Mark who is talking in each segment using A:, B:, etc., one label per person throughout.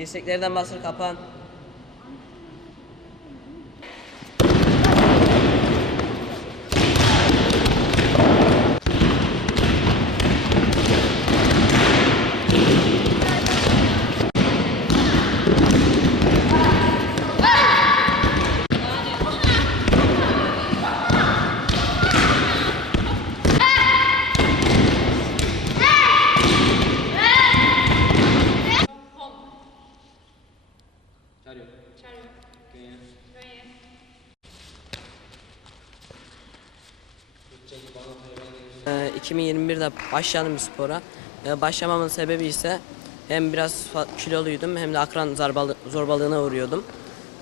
A: Dirseklerden bastır kapan. Ee, 2021'de başladım bir spora. Ee, başlamamın sebebi ise hem biraz kiloluydum hem de akran zarbalı, zorbalığına uğruyordum.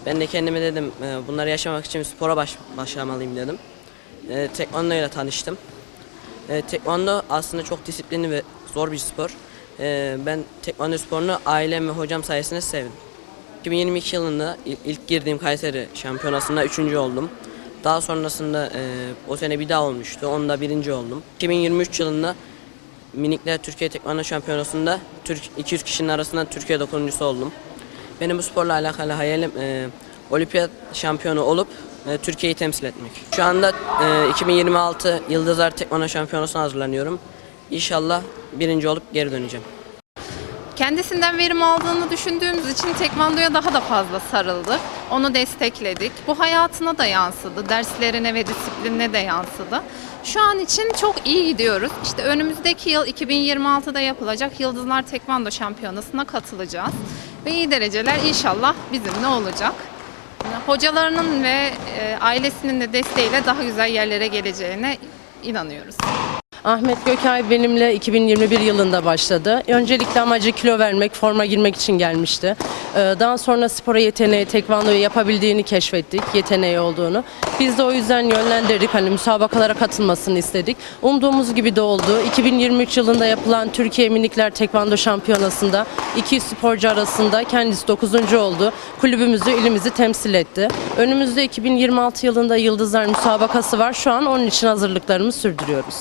A: Ben de kendime dedim e, bunları yaşamak için spora baş, başlamalıyım dedim. E, tekvando ile tanıştım. E, tekvando aslında çok disiplinli ve zor bir spor. Ben tekvando sporunu ailem ve hocam sayesinde sevdim. 2022 yılında il- ilk girdiğim Kayseri şampiyonasında üçüncü oldum. Daha sonrasında e, o sene bir daha olmuştu. Onda birinci oldum. 2023 yılında Minikler Türkiye Tekvando Şampiyonası'nda Türk 200 kişinin arasında Türkiye dokuzuncusu oldum. Benim bu sporla alakalı hayalim e, olimpiyat şampiyonu olup e, Türkiye'yi temsil etmek. Şu anda e, 2026 Yıldızlar Tekvando Şampiyonası'na hazırlanıyorum. İnşallah birinci olup geri döneceğim.
B: Kendisinden verim aldığını düşündüğümüz için tekvandoya daha da fazla sarıldık. Onu destekledik. Bu hayatına da yansıdı. Derslerine ve disiplinine de yansıdı. Şu an için çok iyi gidiyoruz. İşte önümüzdeki yıl 2026'da yapılacak Yıldızlar Tekvando Şampiyonası'na katılacağız. Ve iyi dereceler inşallah bizimle olacak. Hocalarının ve e, ailesinin de desteğiyle daha güzel yerlere geleceğine inanıyoruz.
C: Ahmet Gökay benimle 2021 yılında başladı. Öncelikle amacı kilo vermek, forma girmek için gelmişti. Ee, Daha sonra spora yeteneği, tekvandoyu yapabildiğini keşfettik, yeteneği olduğunu. Biz de o yüzden yönlendirdik, hani müsabakalara katılmasını istedik. Umduğumuz gibi de oldu. 2023 yılında yapılan Türkiye Minikler Tekvando Şampiyonası'nda 200 sporcu arasında kendisi 9. oldu. Kulübümüzü, ilimizi temsil etti. Önümüzde 2026 yılında Yıldızlar müsabakası var. Şu an onun için hazırlıklarımızı sürdürüyoruz.